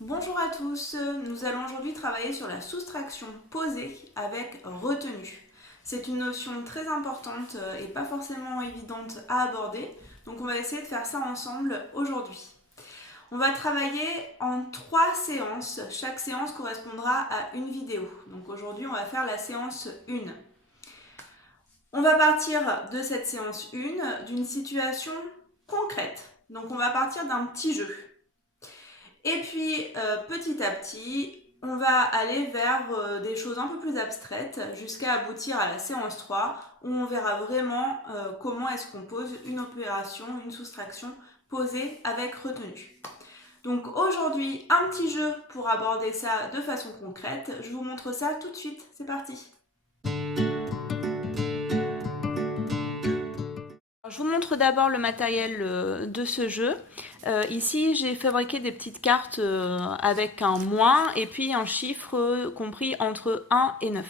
Bonjour à tous, nous allons aujourd'hui travailler sur la soustraction posée avec retenue. C'est une notion très importante et pas forcément évidente à aborder, donc on va essayer de faire ça ensemble aujourd'hui. On va travailler en 3 séances, chaque séance correspondra à une vidéo. Donc aujourd'hui on va faire la séance 1. On va partir de cette séance 1 d'une situation concrète, donc on va partir d'un petit jeu. Et puis, petit à petit, on va aller vers des choses un peu plus abstraites jusqu'à aboutir à la séance 3 où on verra vraiment comment est-ce qu'on pose une opération, une soustraction posée avec retenue. Donc aujourd'hui, un petit jeu pour aborder ça de façon concrète. Je vous montre ça tout de suite. C'est parti. Je vous montre d'abord le matériel de ce jeu. Ici, j'ai fabriqué des petites cartes avec un moins et puis un chiffre compris entre 1 et 9.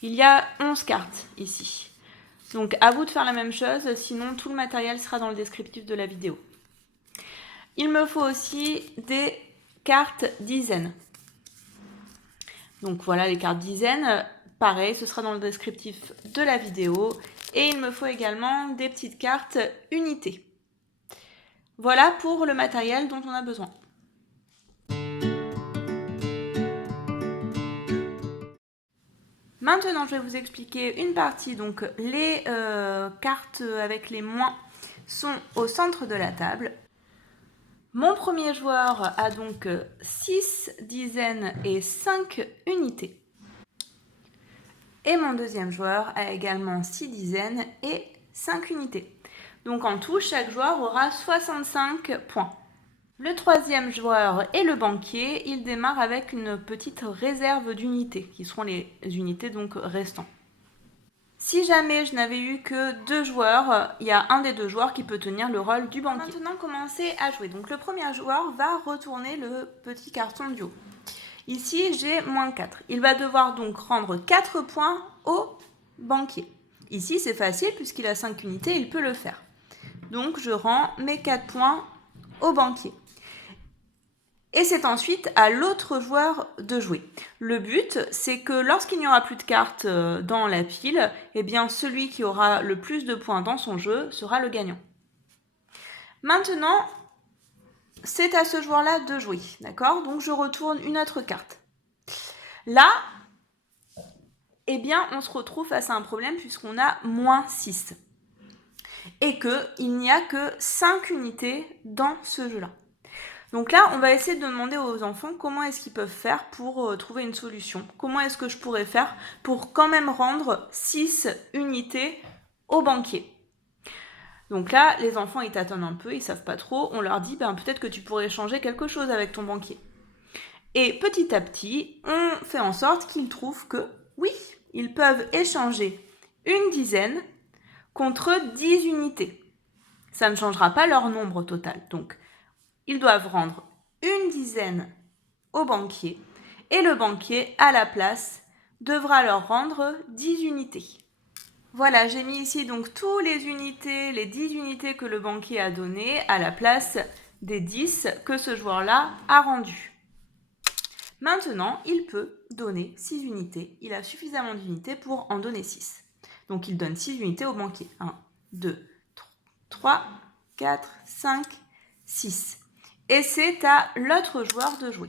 Il y a 11 cartes ici. Donc à vous de faire la même chose, sinon tout le matériel sera dans le descriptif de la vidéo. Il me faut aussi des cartes dizaines. Donc voilà les cartes dizaines. Pareil, ce sera dans le descriptif de la vidéo. Et il me faut également des petites cartes unités. Voilà pour le matériel dont on a besoin. Maintenant, je vais vous expliquer une partie. Donc, les cartes avec les moins sont au centre de la table. Mon premier joueur a donc 6 dizaines et 5 unités. Et mon deuxième joueur a également 6 dizaines et 5 unités. Donc en tout, chaque joueur aura 65 points. Le troisième joueur est le banquier. Il démarre avec une petite réserve d'unités, qui seront les unités donc restantes. Si jamais je n'avais eu que 2 joueurs, il y a un des 2 joueurs qui peut tenir le rôle du banquier. Maintenant, commencer à jouer. Donc le premier joueur va retourner le petit carton du haut. Ici, j'ai moins 4. Il va devoir donc rendre 4 points au banquier. Ici, c'est facile puisqu'il a 5 unités, il peut le faire. Donc, je rends mes 4 points au banquier. Et c'est ensuite à l'autre joueur de jouer. Le but, c'est que lorsqu'il n'y aura plus de cartes dans la pile, eh bien, celui qui aura le plus de points dans son jeu sera le gagnant. Maintenant, c'est à ce joueur-là de jouer, d'accord? Donc, je retourne une autre carte. Là, eh bien, on se retrouve face à un problème puisqu'on a moins 6. Et qu'il n'y a que 5 unités dans ce jeu-là. Donc là, on va essayer de demander aux enfants comment est-ce qu'ils peuvent faire pour trouver une solution. Comment est-ce que je pourrais faire pour quand même rendre 6 unités au banquier. Donc là, les enfants, ils tâtonnent un peu, ils savent pas trop. On leur dit, peut-être que tu pourrais changer quelque chose avec ton banquier. Et petit à petit, on fait en sorte qu'ils trouvent que, oui, ils peuvent échanger une dizaine contre 10 unités. Ça ne changera pas leur nombre total. Donc, ils doivent rendre une dizaine au banquier et le banquier, à la place, devra leur rendre 10 unités. Voilà, j'ai mis ici donc toutes les unités, les 10 unités que le banquier a données à la place des 10 que ce joueur-là a rendues. Maintenant, il peut donner 6 unités. Il a suffisamment d'unités pour en donner 6. Donc, il donne 6 unités au banquier. 1, 2, 3, 4, 5, 6. Et c'est à l'autre joueur de jouer.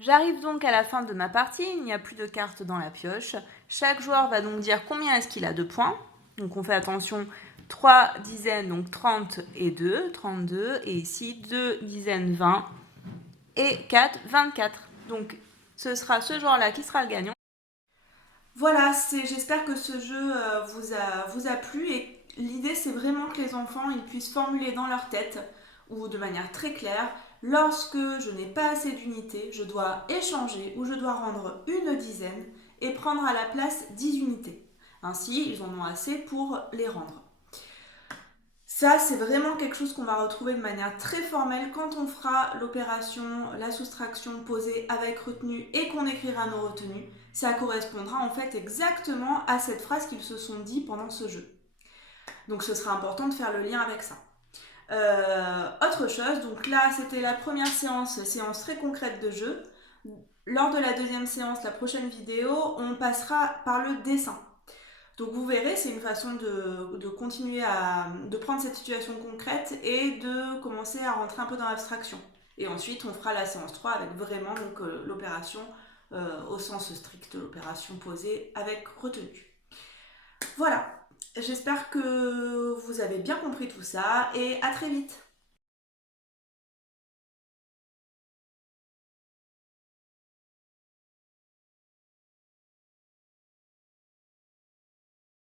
J'arrive donc à la fin de ma partie, il n'y a plus de cartes dans la pioche. Chaque joueur va donc dire combien est-ce qu'il a de points. Donc on fait attention, 3 dizaines, donc 30 et 2, 32. Et ici, 2 dizaines, 20. Et 4, 24. Donc ce sera ce joueur-là qui sera le gagnant. Voilà, j'espère que ce jeu vous a plu et l'idée c'est vraiment que les enfants ils puissent formuler dans leur tête ou de manière très claire, lorsque je n'ai pas assez d'unités, je dois échanger ou je dois rendre une dizaine et prendre à la place 10 unités. Ainsi, ils en ont assez pour les rendre. Ça, c'est vraiment quelque chose qu'on va retrouver de manière très formelle quand on fera l'opération, la soustraction posée avec retenue et qu'on écrira nos retenues. Ça correspondra en fait exactement à cette phrase qu'ils se sont dit pendant ce jeu. Donc ce sera important de faire le lien avec ça. Autre chose, donc là c'était la première séance très concrète de jeu. Lors de la deuxième séance, la prochaine vidéo, on passera par le dessin. Donc vous verrez, c'est une façon de continuer de prendre cette situation concrète et de commencer à rentrer un peu dans l'abstraction. Et ensuite, on fera la séance 3 avec vraiment l'opération au sens strict, l'opération posée avec retenue. Voilà, j'espère que vous avez bien compris tout ça et à très vite.